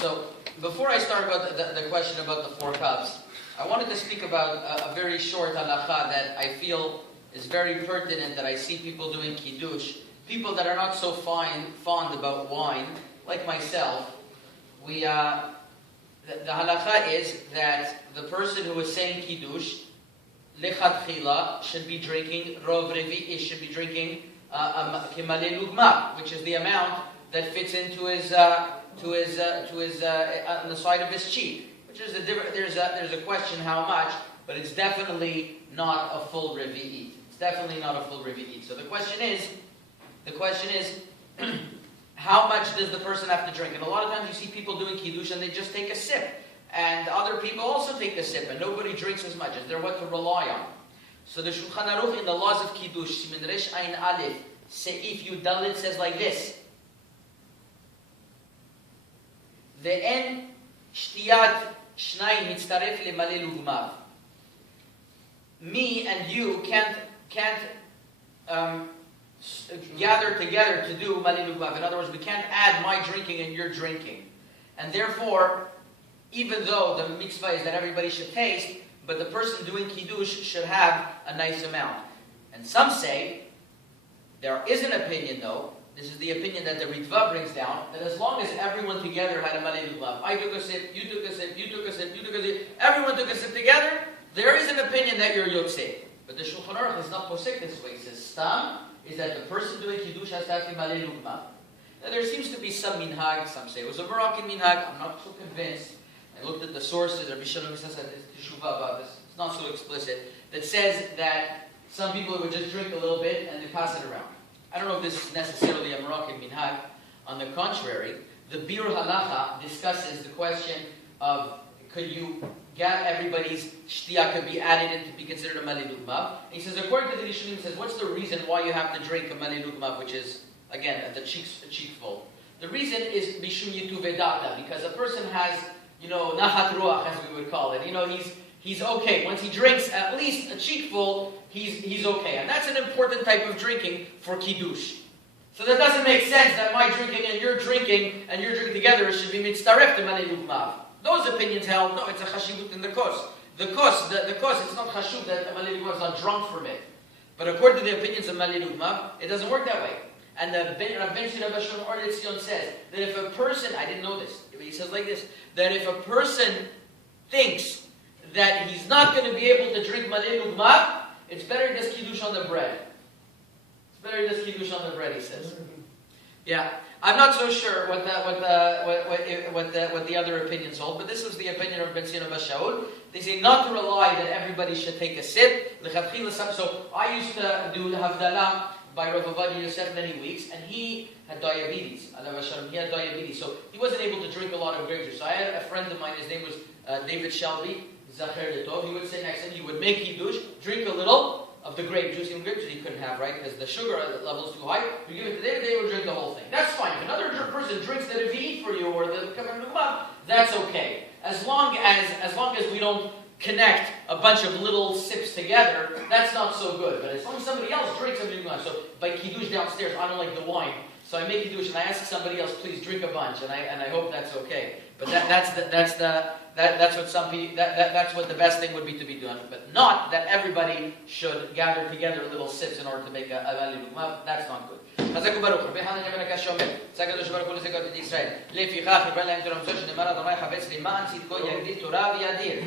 So, before I start about the question about the 4 cups, I wanted to speak about a very short halacha that I feel is very pertinent that I see people doing kiddush. People that are not so fond about wine, like myself, the halacha is that the person who is saying kiddush, lechatchila, should be drinking rov revi'i, should be drinking kimalei lugma, which is the amount that fits into his on the side of his cheek. Which is there's a question how much, but it's definitely not a full revi'i. It's definitely not a full revi'i. So the question is, how much does the person have to drink? And a lot of times you see people doing kiddush and they just take a sip. And other people also take a sip, and nobody drinks as much, as they're what to rely on. So the Shulchan Aruch in the laws of kiddush, Siman Resh Ayin Aleph, Seif Yud Dalet says like this: Ve'en shtiyat shnayim mitztaref lemalei lugmav. Me and you can't gather together to do malei lugmav. In other words, we can't add my drinking and your drinking. And therefore, even though the mitzvah is that everybody should taste, but the person doing kiddush should have a nice amount. And some say, there is an opinion though, this is the opinion that the Ritva brings down, that as long as everyone together had a malei lugmav, I took a sip, you took a sip, you took a sip, you took a sip, everyone took a sip together, there is an opinion that you're yotzei. But the Shulchan Aruch is not posek this way. It says, Stam is that the person doing kiddush has to have malei lugmav. Now there seems to be some minhag, some say it was a Moroccan minhag, I'm not so convinced. I looked at the sources, Rabbi Shalom says Teshuvah about this, it's not so explicit, that says that some people would just drink a little bit and they pass it around. I don't know if this is necessarily a Moroccan minhag. On the contrary, the Bir Halacha discusses the question of could you get everybody's shtiyah could be added in to be considered a malei lugmav. And he says, according to the Rishonim, he says, what's the reason why you have to drink a malei lugmav, which is, again, at the cheekful? The reason is mishum yitu vedata, because a person has, nachat ruach, as we would call it. He's okay. Once he drinks at least a cheekful, he's okay. And that's an important type of drinking for kiddush. So that doesn't make sense that my drinking and your drinking together should be mitzaref to malei lugmav. Those opinions held, no, it's a chashivut in the kos. The kos, it's not chashuv that malei lugmav is not drunk from it. But according to the opinions of malei lugmav, it doesn't work that way. And the Rabbi Lebhar Or Letzion says that if a person, I didn't know this, he says like this, that if a person thinks that he's not going to be able to drink malei lugmav, it's better he does kiddush on the bread. It's better he does kiddush on the bread, he says. Yeah, I'm not so sure what the other opinions hold, but this was the opinion of Ben Zion of Shaul. They say not to rely that everybody should take a sip. So I used to do Havdalah by Rav Ovadia Yosef many weeks, and he had diabetes. He had diabetes, so he wasn't able to drink a lot of grape juice. So I had a friend of mine, his name was David Shelby, Zacher Letov. He would sit next to him, he would make kiddush, drink a little of the grape juice. Even grape juice he couldn't have, right? Because the sugar level is too high. You give it to David, David would drink the whole thing. That's fine. If another person drinks the revi'i for you, or the kavan lugmav, that's okay. As long as we don't connect a bunch of little sips together, that's not so good. But as long as somebody else drinks something, so by kiddush downstairs, I don't like the wine, so I make kiddush and I ask somebody else, please drink a bunch, and I hope that's okay. But that's what the best thing would be to be done. But not that everybody should gather together little sips in order to make a malei lugmav. That's not good. חזק וברוך, רבי חנניה בן הקש אומר, צא הקדוש ברוך הוא לזכות את ישראל. לפיכך יברא להם תורה מצוות שנאמר אדוני חפץ למען צדקו יגדיל תורה ויאדיר.